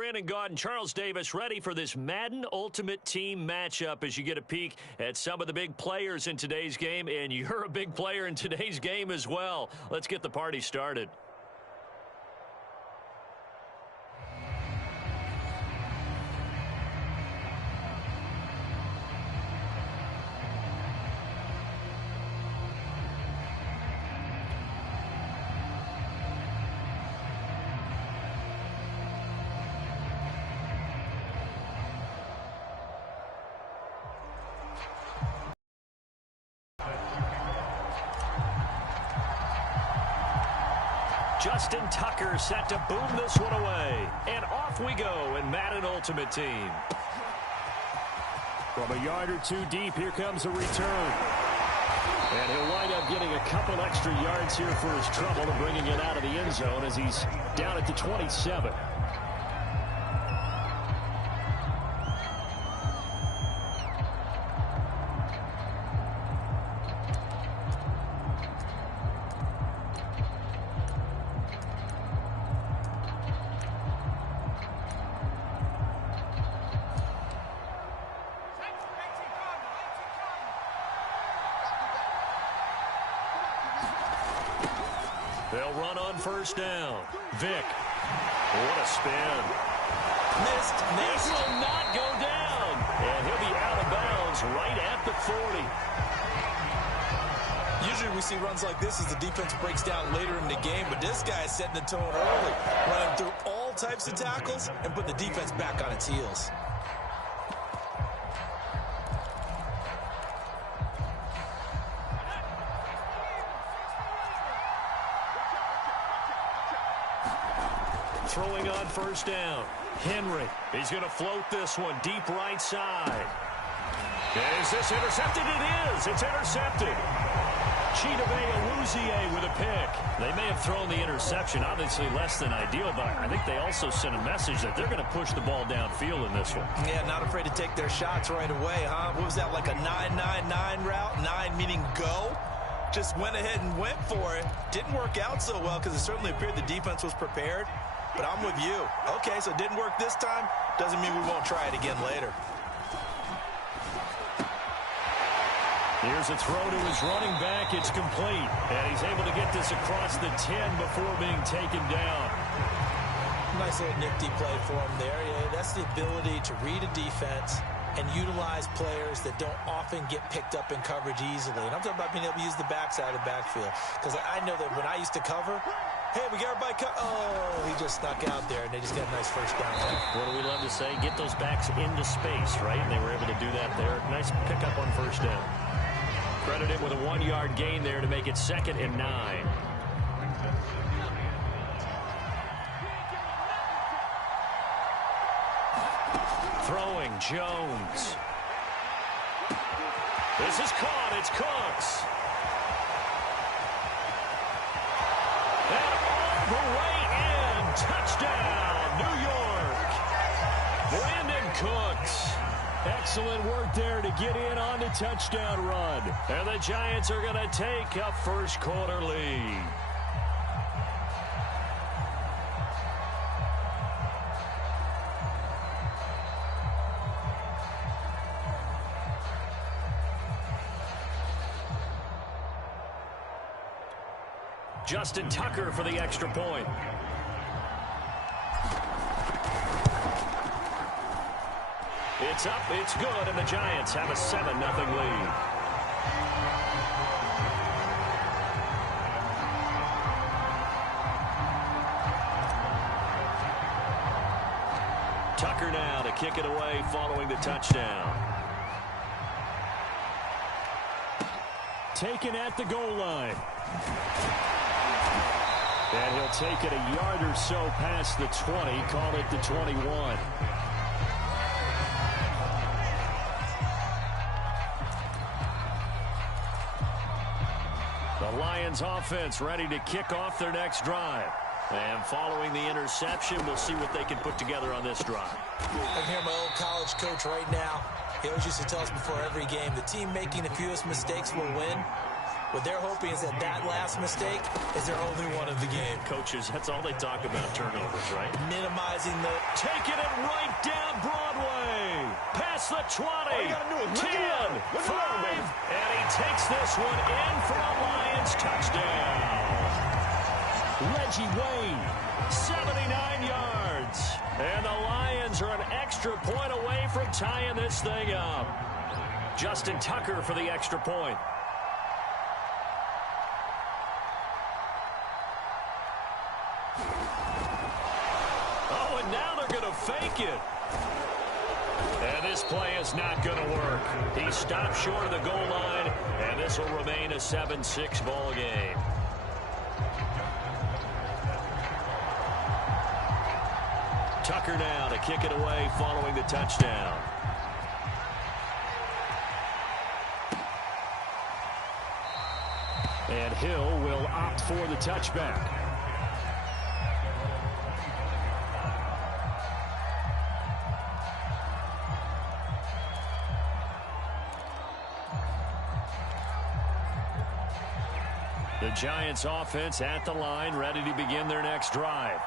Brandon Gaudin, Charles Davis, ready for this Madden Ultimate Team matchup as you get a peek at some of the big players in today's game, and you're a big player in today's game as well. Let's get the party started. Justin Tucker set to boom this one away. And off we go in Madden Ultimate Team. From a yard or two deep, here comes a return. And he'll wind up getting a couple extra yards here for his trouble and bringing it out of the end zone as he's down at the 27. They'll run on first down. Vick. What a spin. Missed. This will not go down. And he'll be out of bounds right at the 40. Usually we see runs like this as the defense breaks down later in the game, but this guy is setting the tone early, running through all types of tackles and putting the defense back on its heels. Throwing on first down. Henry. He's going to float this one deep right side. Is this intercepted? It is. It's intercepted. Chidobe with a pick. They may have thrown the interception. Obviously less than ideal, but I think they also sent a message that they're going to push the ball downfield in this one. Yeah, not afraid to take their shots right away, huh? What was that, like a 9-9-9 route? 9 meaning go? Just went ahead and went for it. Didn't work out so well because it certainly appeared the defense was prepared. But I'm with you. Okay, so it didn't work this time. Doesn't mean we won't try it again later. Here's a throw to his running back. It's complete. And he's able to get this across the 10 before being taken down. Nice little nifty play for him there. Yeah, that's the ability to read a defense and utilize players that don't often get picked up in coverage easily. And I'm talking about being able to use the backside of the backfield. Because I know that when I used to cover, hey, we got everybody oh, he just snuck out there, and they just got a nice first down. What do we love to say? Get those backs into space, right? And they were able to do that there. Nice pickup on first down. Credit him with a 1-yard gain there to make it 2nd and 9. Throwing, Jones. This is caught. It's Cooks. And all the way in. Touchdown, New York. Brandon Cooks. Excellent work there to get in on the touchdown run. And the Giants are going to take a first-quarter lead. Justin Tucker for the extra point. It's up, it's good, and the Giants have a 7-0 lead. Tucker now to kick it away following the touchdown. Taken at the goal line. And he'll take it a yard or so past the 20, call it the 21. The Lions offense ready to kick off their next drive. And following the interception, we'll see what they can put together on this drive. I'm here, my old college coach right now. He always used to tell us before every game, the team making the fewest mistakes will win. What they're hoping is that last mistake is their only one of the game. Coaches, that's all they talk about, turnovers, right? Minimizing the... Taking it right down Broadway. Past the 20, 10, 5, and he takes this one in for a Lions touchdown. Reggie Wayne, 79 yards. And the Lions are an extra point away from tying this thing up. Justin Tucker for the extra point. Oh, and now they're going to fake it. And this play is not going to work. He stopped short of the goal line, and this will remain a 7-6 ball game. Tucker now to kick it away following the touchdown. And Hill will opt for the touchback. The Giants offense at the line, ready to begin their next drive.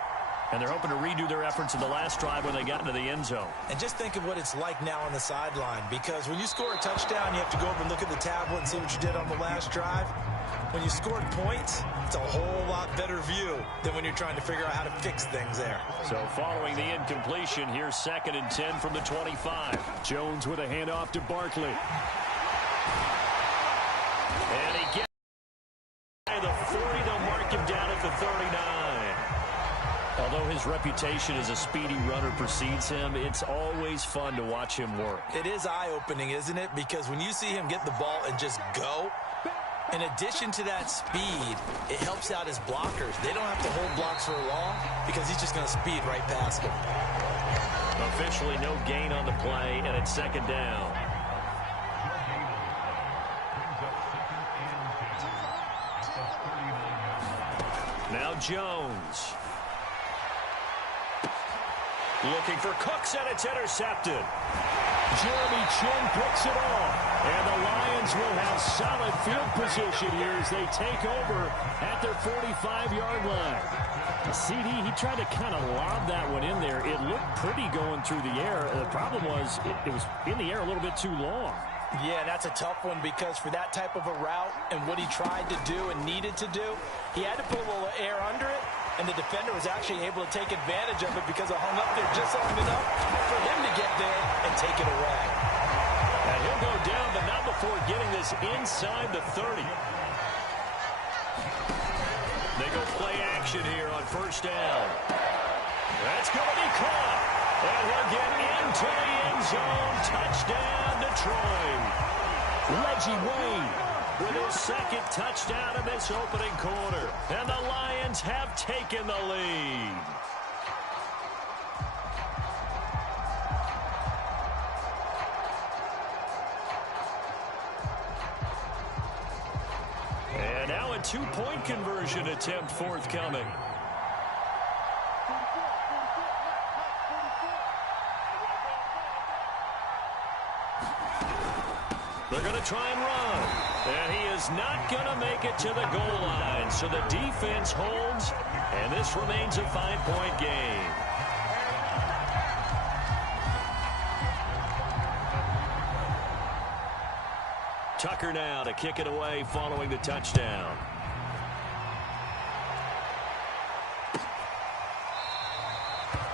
And they're hoping to redo their efforts in the last drive when they got into the end zone. And just think of what it's like now on the sideline, because when you score a touchdown, you have to go over and look at the tablet and see what you did on the last drive. When you scored points, it's a whole lot better view than when you're trying to figure out how to fix things there. So following the incompletion, here's 2nd and 10 from the 25. Jones with a handoff to Barkley. And he gets the 40. They'll mark him down at the 39. Although his reputation as a speedy runner precedes him, it's always fun to watch him work. It is eye-opening, isn't it? Because when you see him get the ball and just go, in addition to that speed, it helps out his blockers. They don't have to hold blocks for long because he's just going to speed right past them. Officially no gain on the play, and it's 2nd down. Now Jones. Looking for Cooks, and it's intercepted. Jeremy Chin picks it off. And the Lions will have solid field position here as they take over at their 45-yard line. CD, he tried to kind of lob that one in there. It looked pretty going through the air. The problem was it was in the air a little bit too long. Yeah, that's a tough one because for that type of a route and what he tried to do and needed to do, he had to put a little air under it, and the defender was actually able to take advantage of it because it hung up there just long enough for him to get there and take it away. And he'll go down, but not before getting this inside the 30. They go play action here on 1st down. That's going to be caught. And he'll get into the end zone. Touchdown, Detroit. Reggie Wayne with his 2nd touchdown in this opening quarter. And the Lions have taken the lead. And now a 2-point conversion attempt forthcoming. They're going to try and run. And he is not going to make it to the goal line. So the defense holds, and this remains a 5-point game. Tucker now to kick it away following the touchdown.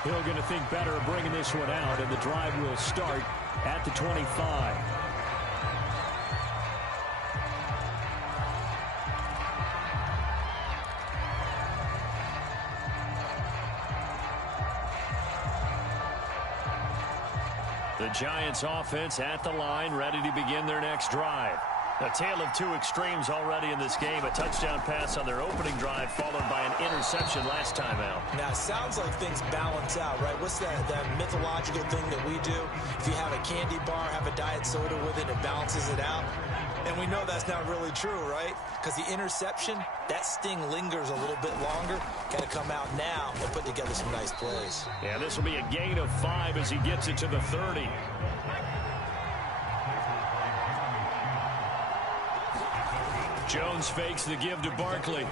Hill going to think better of bringing this one out, and the drive will start at the 25. The Giants offense at the line, ready to begin their next drive. A tale of two extremes already in this game. A touchdown pass on their opening drive, followed by an interception last time out. Now, it sounds like things balance out, right? What's that mythological thing that we do? If you have a candy bar, have a diet soda with it, it balances it out. And we know that's not really true, right? Because the interception, that sting lingers a little bit longer. Got to come out now and put together some nice plays. Yeah, this will be a gain of 5 as he gets it to the 30. Jones fakes the give to Barkley.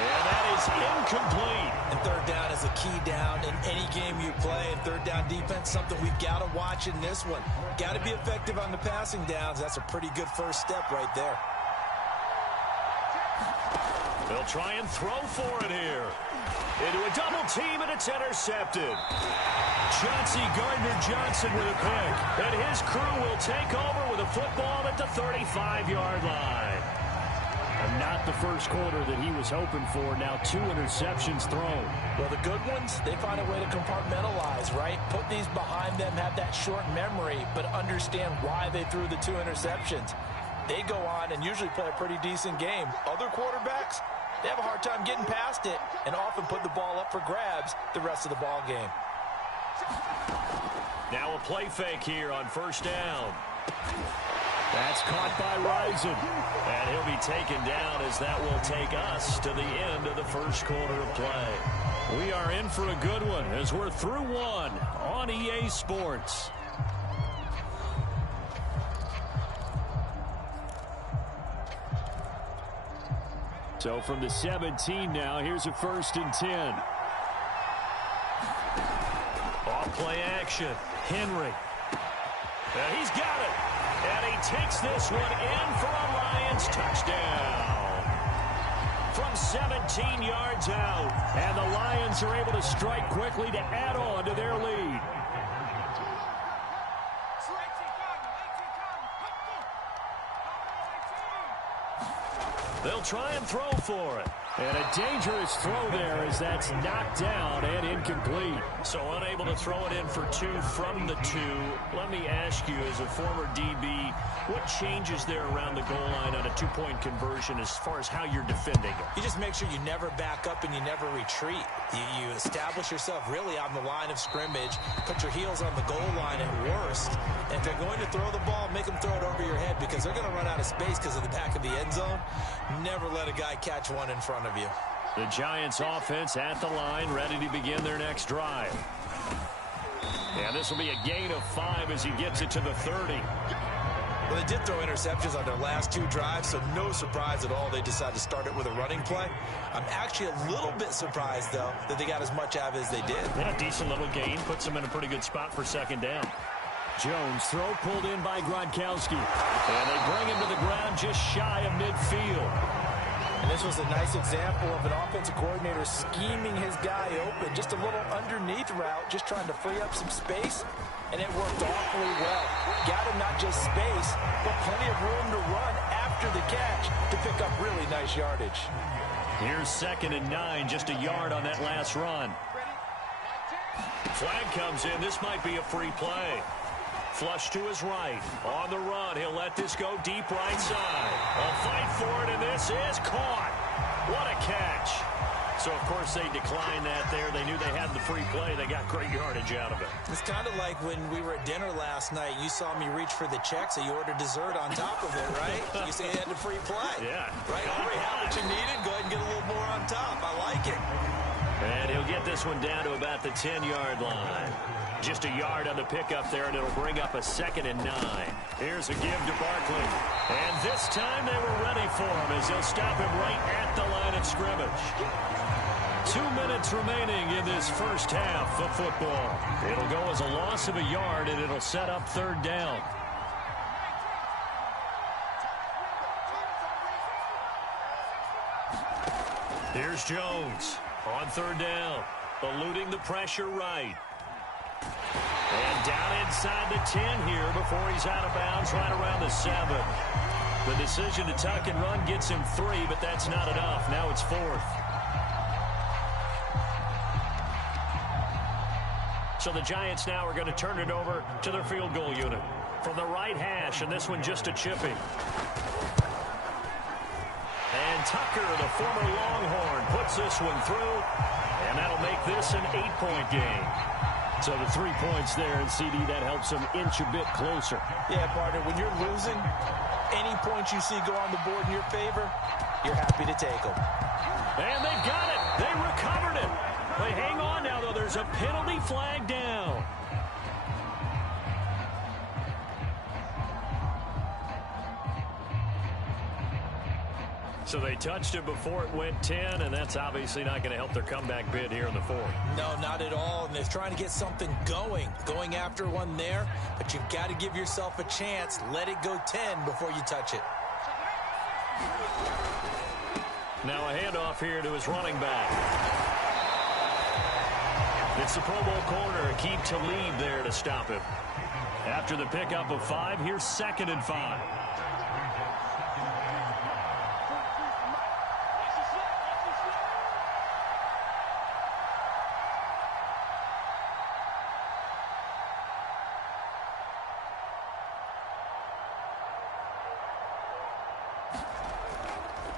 And that is incomplete. And third down is a key down in any game you play. And third down defense, something we've got to watch in this one. Got to be effective on the passing downs. That's a pretty good first step right there. They'll try and throw for it here. Into a double team, and it's intercepted. Chauncey Gardner-Johnson with a pick. And his crew will take over with a football at the 35-yard line. And not the first quarter that he was hoping for. Now 2 interceptions thrown. Well, the good ones, they find a way to compartmentalize, right? Put these behind them, have that short memory, but understand why they threw the 2 interceptions. They go on and usually play a pretty decent game. Other quarterbacks, they have a hard time getting past it and often put the ball up for grabs the rest of the ball game. Now a play fake here on first down. That's caught by Rison. And he'll be taken down as that will take us to the end of the first quarter of play. We are in for a good one as we're through one on EA Sports. So from the 17 now, here's a 1st and 10. Off play action. Henry. And he's got it. And he takes this one in for a Lions touchdown. From 17 yards out. And the Lions are able to strike quickly to add on to their lead. They'll try and throw for it. And a dangerous throw there as that's knocked down and incomplete. So unable to throw it in for 2 from the 2. Let me ask you, as a former DB, what changes there around the goal line on a 2-point conversion as far as how you're defending it? You just make sure you never back up and you never retreat. You establish yourself really on the line of scrimmage, put your heels on the goal line at worst. And if they're going to throw the ball, make them throw it over your head because they're going to run out of space because of the back of the end zone. Never let a guy catch one in front of you. The Giants offense at the line, ready to begin their next drive. And this will be a gain of 5 as he gets it to the 30. Well, they did throw interceptions on their last 2 drives, so no surprise at all they decided to start it with a running play. I'm actually a little bit surprised, though, that they got as much out of it as they did. Yeah, decent little gain. Puts them in a pretty good spot for 2nd down. Jones, throw pulled in by Gronkowski. And they bring him to the ground just shy of midfield. And this was a nice example of an offensive coordinator scheming his guy open. Just a little underneath route, just trying to free up some space. And it worked awfully well. Got him not just space, but plenty of room to run after the catch to pick up really nice yardage. Here's 2nd and 9, just a yard on that last run. Flag comes in. This might be a free play. Flush to his right. On the run. He'll let this go deep right side. A fight for it, and this is caught. What a catch. So, of course, they declined that there. They knew they had the free play. They got great yardage out of it. It's kind of like when we were at dinner last night. You saw me reach for the check, so you ordered dessert on top of it, right? You say you had the free play. Yeah. Right? Already had what you needed. Go ahead and get a little more on top. I like it. And he'll get this one down to about the 10-yard line. Just a yard on the pickup there, and it'll bring up a 2nd and 9. Here's a give to Barkley. And this time they were ready for him as they'll stop him right at the line of scrimmage. 2 minutes remaining in this first half of football. It'll go as a loss of a yard, and it'll set up 3rd down. Here's Jones on 3rd down, eluding the pressure right. And down inside the 10 here before he's out of bounds right around the 7. The decision to tuck and run gets him 3, but that's not enough. Now it's 4th. So the Giants now are going to turn it over to their field goal unit. From the right hash, and this one just a chipping. And Tucker, the former Longhorn, puts this one through. And that'll make this an 8-point game. So the 3 points there, and CD, that helps them inch a bit closer. Yeah, partner, when you're losing, any points you see go on the board in your favor, you're happy to take them. And they've got it. They recovered it. They hang on now, though. There's a penalty flag down. So they touched it before it went 10, and that's obviously not going to help their comeback bid here in the fourth. No, not at all. And they're trying to get something going after one there. But you've got to give yourself a chance. Let it go 10 before you touch it. Now a handoff here to his running back. It's the Pro Bowl corner, Aqib Talib there to stop him. After the pickup of 5, here's 2nd and 5.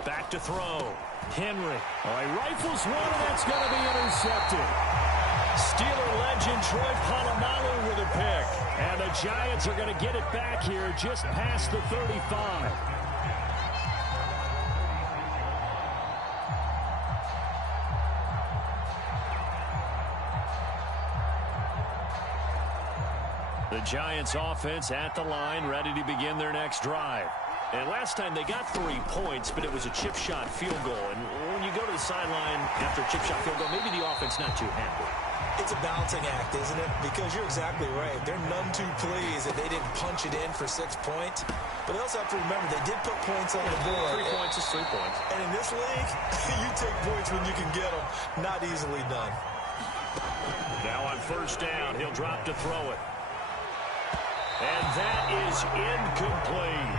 Back to throw. Henry. Oh, he rifles one, and that's going to be intercepted. Steeler legend Troy Polamalu with a pick. And the Giants are going to get it back here just past the 35. The Giants offense at the line, ready to begin their next drive. And last time they got 3 points, but it was a chip shot field goal. And when you go to the sideline after a chip shot field goal, maybe the offense not too happy. It's a balancing act, isn't it? Because you're exactly right. They're none too pleased that they didn't punch it in for 6 points. But they also have to remember they did put points on the board. 3 points is 3 points. And in this league, you take points when you can get them. Not easily done. Now on 1st down, he'll drop to throw it. And that is incomplete.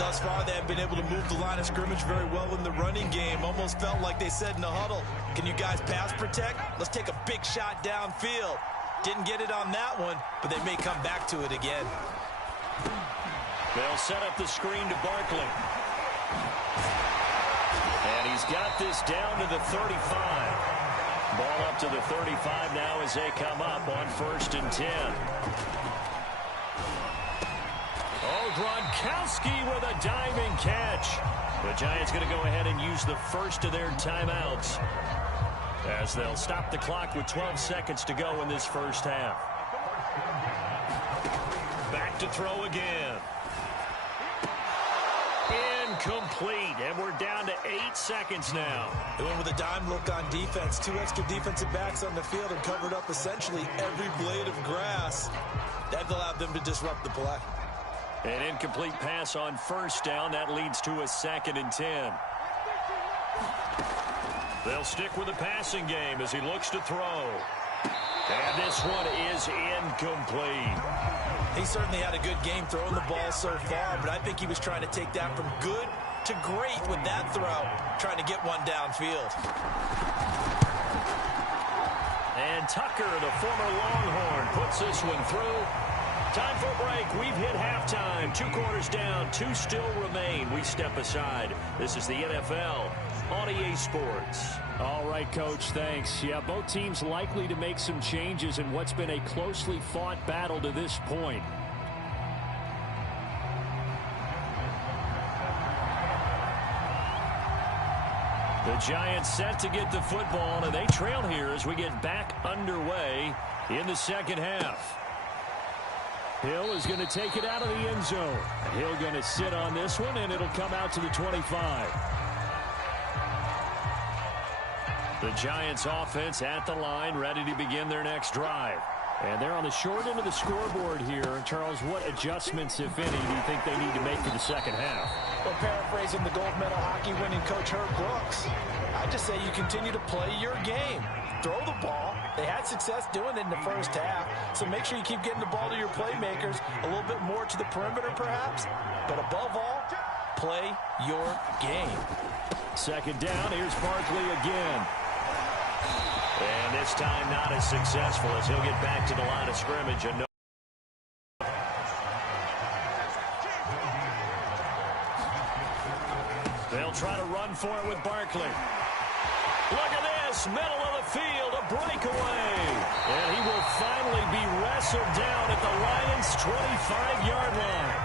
Thus far, they have been able to move the line of scrimmage very well in the running game. Almost felt like they said in the huddle, can you guys pass protect? Let's take a big shot downfield. Didn't get it on that one, but they may come back to it again. They'll set up the screen to Barkley. And he's got this down to the 35. Ball up to the 35 now as they come up on 1st and 10. Oh, Gronkowski with a diving catch. The Giants going to go ahead and use the first of their timeouts as they'll stop the clock with 12 seconds to go in this first half. Back to throw again. Incomplete, and we're down to 8 seconds now. They went with a dime look on defense. 2 extra defensive backs on the field and covered up essentially every blade of grass. That allowed them to disrupt the play. An incomplete pass on 1st down. That leads to a 2nd and 10. They'll stick with the passing game as he looks to throw. And this one is incomplete. He certainly had a good game throwing the ball so far, but I think he was trying to take that from good to great with that throw, trying to get one downfield. And Tucker, the former Longhorn, puts this one through. Time for a break. We've hit halftime. 2 quarters down. 2 still remain. We step aside. This is the NFL on EA Sports. All right, Coach, thanks. Yeah, both teams likely to make some changes in what's been a closely fought battle to this point. The Giants set to get the football, and they trail here as we get back underway in the second half. Hill is going to take it out of the end zone. Hill going to sit on this one, and it'll come out to the 25. The Giants offense at the line, ready to begin their next drive. And they're on the short end of the scoreboard here. Charles, what adjustments, if any, do you think they need to make for the second half? Well, paraphrasing the gold medal hockey winning coach Herb Brooks, I just say you continue to play your game. Throw the ball. They had success doing it in the first half, so make sure you keep getting the ball to your playmakers, a little bit more to the perimeter perhaps, but above all, play your game. 2nd down, here's Barkley again. And this time not as successful as he'll get back to the line of scrimmage. And they'll try to run for it with Barkley. Look at this, middle of the field, a breakaway. And he will finally be wrestled down at the Lions' 25-yard line.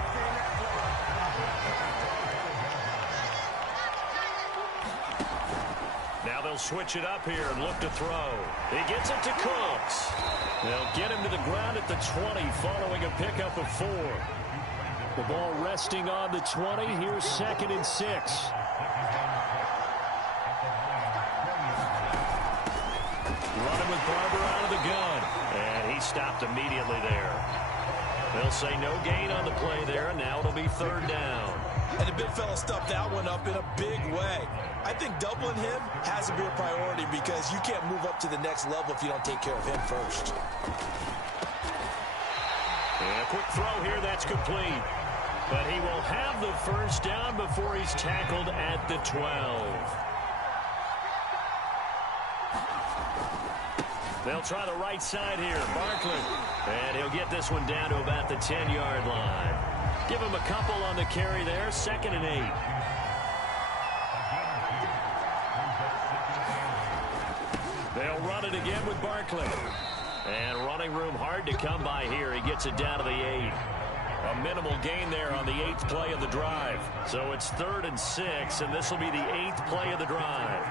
Now they'll switch it up here and look to throw. He gets it to Cooks. They'll get him to the ground at the 20 following a pickup of 4. The ball resting on the 20. Here's 2nd and 6. stopped immediately there. They'll say no gain on the play there, and now it'll be third down. And the big fella stuffed that one up in a big way. I think doubling him has to be a priority because you can't move up to the next level if you don't take care of him first. And a quick throw here, that's complete. But he will have the first down before he's tackled at the 12. They'll try the right side here. Barkley. And he'll get this one down to about the 10-yard line. Give him a couple on the carry there. 2nd and 8. They'll run it again with Barkley. And running room hard to come by here. He gets it down to the 8. A minimal gain there on the 8th play of the drive. So it's 3rd and 6, and this will be the 8th play of the drive.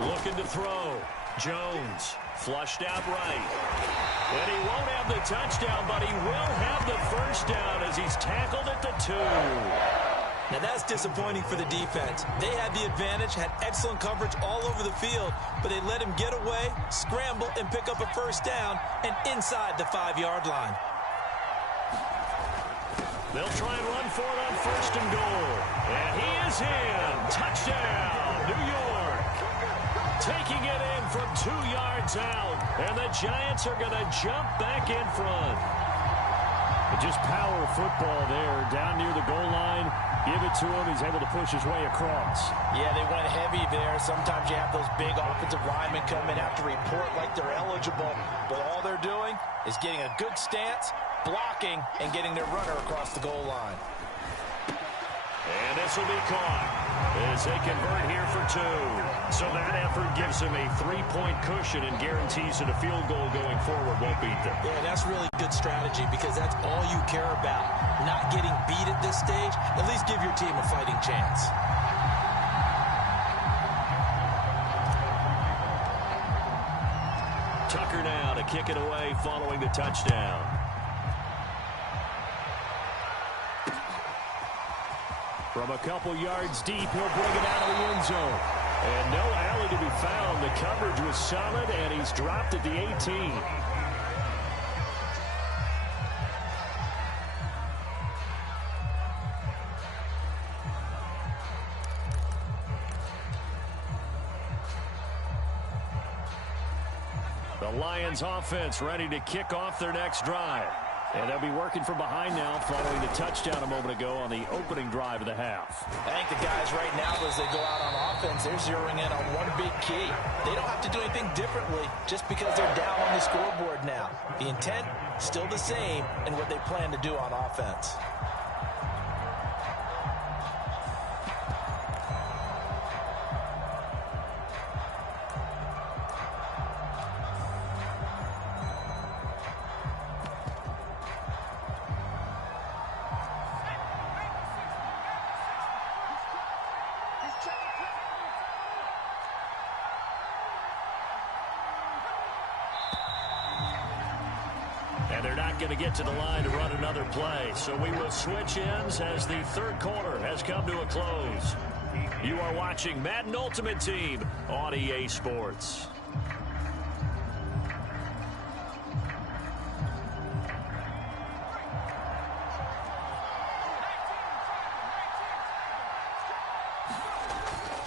Looking to throw. Jones flushed out right. And he won't have the touchdown, but he will have the first down as he's tackled at the 2. Now that's disappointing for the defense. They had the advantage, had excellent coverage all over the field, but they let him get away, scramble, and pick up a first down, and inside the 5-yard line. They'll try and run for it on 1st and goal. And he is in. Touchdown, New York. Taking it in from 2 yards out. And the Giants are going to jump back in front. Just power football there down near the goal line. Give it to him. He's able to push his way across. Yeah, they went heavy there. Sometimes you have those big offensive linemen come in, have to report like they're eligible. But all they're doing is getting a good stance, blocking, and getting their runner across the goal line. And this will be caught as they convert here for 2. So that effort gives them a 3-point cushion and guarantees that a field goal going forward won't beat them. Yeah, that's really good strategy because that's all you care about. Not getting beat at this stage. At least give your team a fighting chance. Tucker now to kick it away following the touchdown. From a couple yards deep, he'll bring it out of the end zone. And no alley to be found. The coverage was solid, and he's dropped at the 18. The Lions offense ready to kick off their next drive. And they'll be working from behind now following the touchdown a moment ago on the opening drive of the half. I think the guys right now, as they go out on offense, they're zeroing in on one big key. They don't have to do anything differently just because they're down on the scoreboard now. The intent, still the same in what they plan to do on offense. And they're not going to get to the line to run another play. So we will switch ends as the third quarter has come to a close. You are watching Madden Ultimate Team on EA Sports.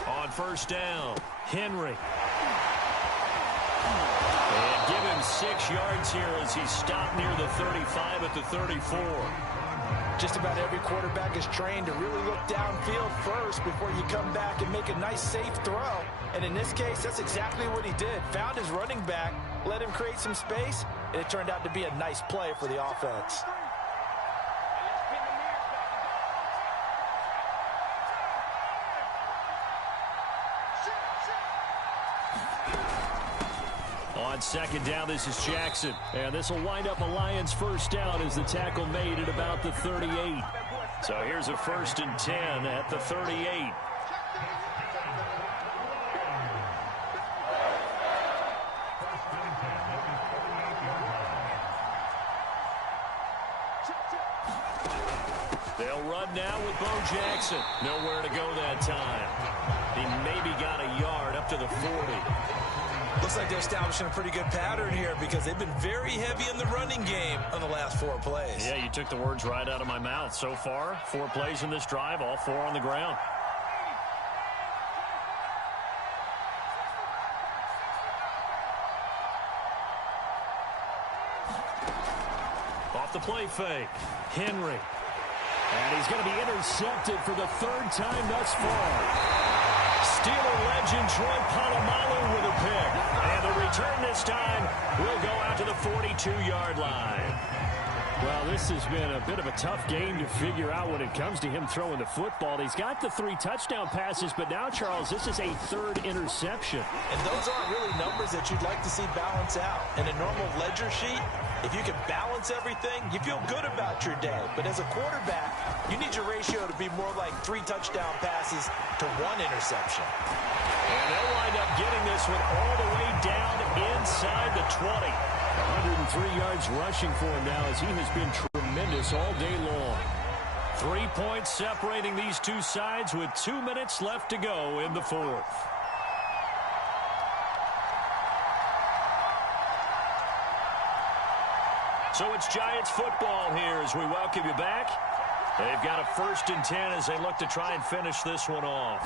On first down, Henry. And give him 6 yards here as he's stopped near the 35 at the 34. Just about every quarterback is trained to really look downfield first before you come back and make a nice, safe throw. And in this case, that's exactly what he did. Found his running back, let him create some space, and it turned out to be a nice play for the offense. On second down, this is Jackson. And this will wind up a Lions first down as the tackle made at about the 38. So here's a 1st and 10 at the 38. They'll run now with Bo Jackson. Nowhere to go that time. He maybe got a yard up to the 40. Looks like they're establishing a pretty good pattern here because they've been very heavy in the running game on the last 4 plays. Yeah, you took the words right out of my mouth. So far, 4 plays in this drive, all 4 on the ground. Off the play fake, Henry. And he's going to be intercepted for the 3rd time thus far. Steeler legend Troy Polamalu with a pick. And the return this time will go out to the 42-yard line. Well, this has been a bit of a tough game to figure out when it comes to him throwing the football. He's got the 3 touchdown passes, but now, Charles, this is a 3rd interception. And those aren't really numbers that you'd like to see balance out. In a normal ledger sheet, if you can balance everything, you feel good about your day. But as a quarterback, you need your ratio to be more like 3 touchdown passes to 1 interception. And they'll wind up getting this one all the way down inside the 20. 103 yards rushing for him now as he has been tremendous all day long. 3 points separating these two sides with 2 minutes left to go in the 4th. So it's Giants football here as we welcome you back. They've got a 1st and 10 as they look to try and finish this one off.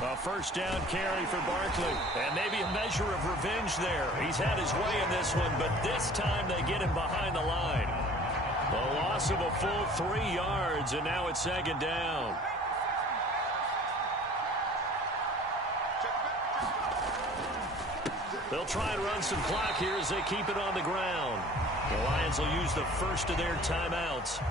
A 1st down carry for Barkley. And maybe a measure of revenge there. He's had his way in this one, but this time they get him behind the line. The loss of a full 3 yards, and now it's 2nd down. They'll try and run some clock here as they keep it on the ground. The Lions will use the first of their timeouts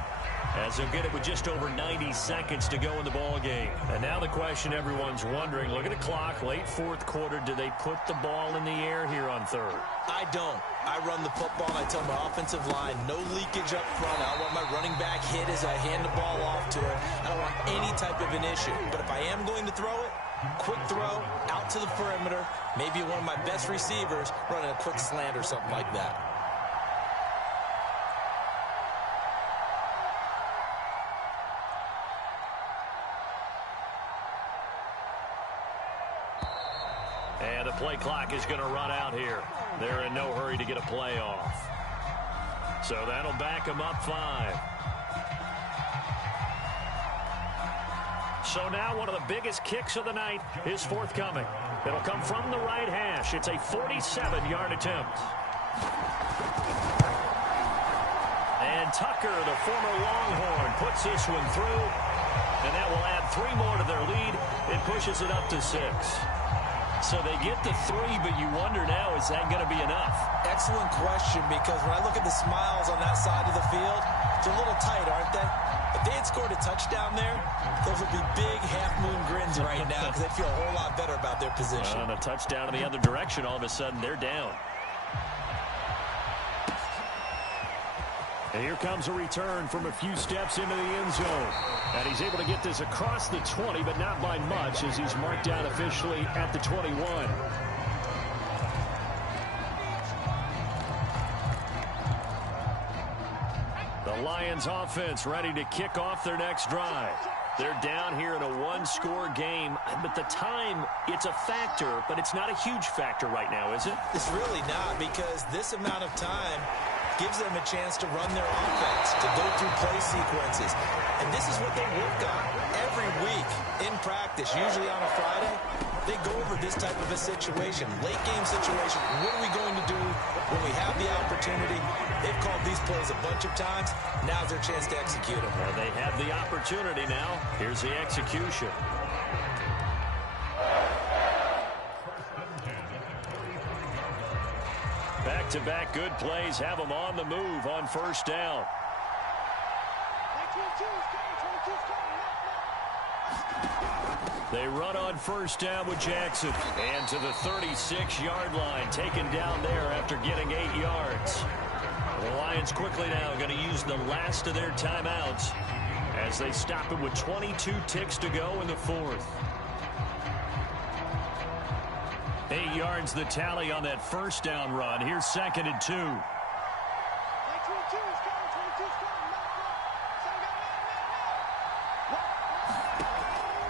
as they'll get it with just over 90 seconds to go in the ball game. And now the question everyone's wondering, look at the clock, late 4th quarter, do they put the ball in the air here on 3rd? I don't. I run the football and I tell my offensive line, no leakage up front. I don't want my running back hit as I hand the ball off to him. I don't want any type of an issue. But if I am going to throw it, quick throw, out to the perimeter, maybe one of my best receivers running a quick slant or something like that. And the play clock is going to run out here. They're in no hurry to get a play off. So that'll back them up 5. So now one of the biggest kicks of the night is forthcoming. It'll come from the right hash. It's a 47-yard attempt. And Tucker, the former Longhorn, puts this one through. And that will add 3 more to their lead. It pushes it up to 6. So they get the 3, but you wonder now, is that going to be enough? Excellent question, because when I look at the smiles on that side of the field, they're a little tight, aren't they? If they had scored a touchdown there, those would be big half-moon grins right now because they feel a whole lot better about their position. And a touchdown in the other direction, all of a sudden, they're down. And here comes a return from a few steps into the end zone. And he's able to get this across the 20, but not by much as he's marked down officially at the 21. The Lions offense ready to kick off their next drive. They're down here in a 1-score game, but the time, it's a factor, but it's not a huge factor right now, is it? It's really not, because this amount of time gives them a chance to run their offense, to go through play sequences. And this is what they work on every week in practice, usually on a Friday. They go over this type of a situation, late game situation. What are we going to do when we have the opportunity? They've called these plays a bunch of times. Now's their chance to execute them. Well, they have the opportunity now. Here's the execution. Back-to-back good plays have them on the move on 1st down. They run on 1st down with Jackson. And to the 36-yard line, taken down there after getting 8 yards. The Lions quickly now going to use the last of their timeouts as they stop it with 22 ticks to go in the 4th. 8 yards the tally on that 1st down run. Here's 2nd and 2.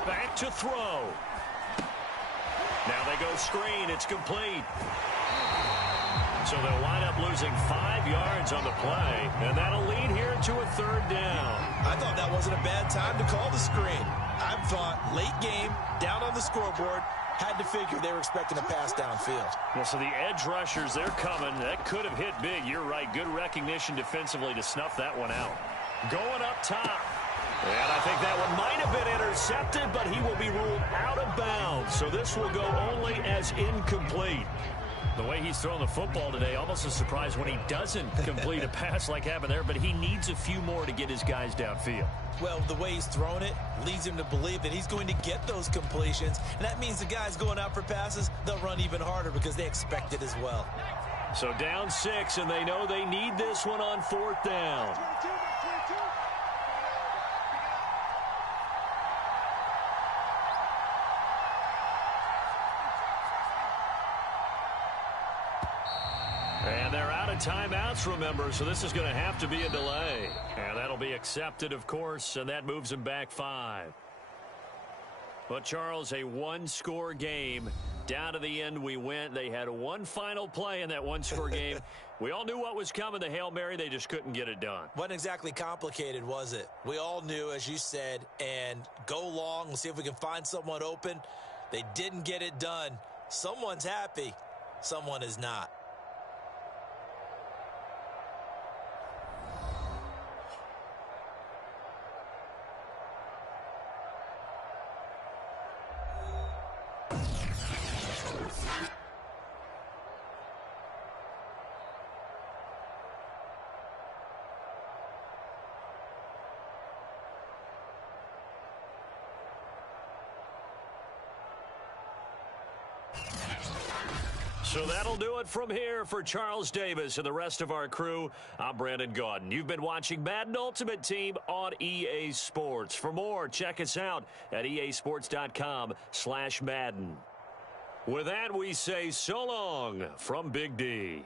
Back to throw. Now they go screen. It's complete. So they'll wind up losing 5 yards on the play, and that'll lead here to a third down. I thought that wasn't a bad time to call the screen. I thought late game, down on the scoreboard, had to figure they were expecting a pass downfield. Yeah, so the edge rushers, they're coming. That could have hit big. You're right. Good recognition defensively to snuff that one out. Going up top. And I think that one might have been intercepted, but he will be ruled out of bounds. So this will go only as incomplete. The way he's throwing the football today, almost a surprise when he doesn't complete a pass like happened there, but he needs a few more to get his guys downfield. Well, the way he's thrown it leads him to believe that he's going to get those completions, and that means the guys going out for passes, they'll run even harder because they expect it as well. So down 6, and they know they need this one on 4th down. And they're out of timeouts, remember, so this is going to have to be a delay. And that'll be accepted, of course, and that moves them back 5. But, Charles, a one-score game. Down to the end we went. They had one final play in that one-score game. We all knew what was coming, the Hail Mary. They just couldn't get it done. Wasn't exactly complicated, was it? We all knew, as you said, and go long. We'll see if we can find someone open. They didn't get it done. Someone's happy. Someone is not. So that'll do it from here for Charles Davis and the rest of our crew. I'm Brandon Gaudin. You've been watching Madden Ultimate Team on EA Sports. For more, check us out at easports.com/Madden. With that, we say so long from Big D.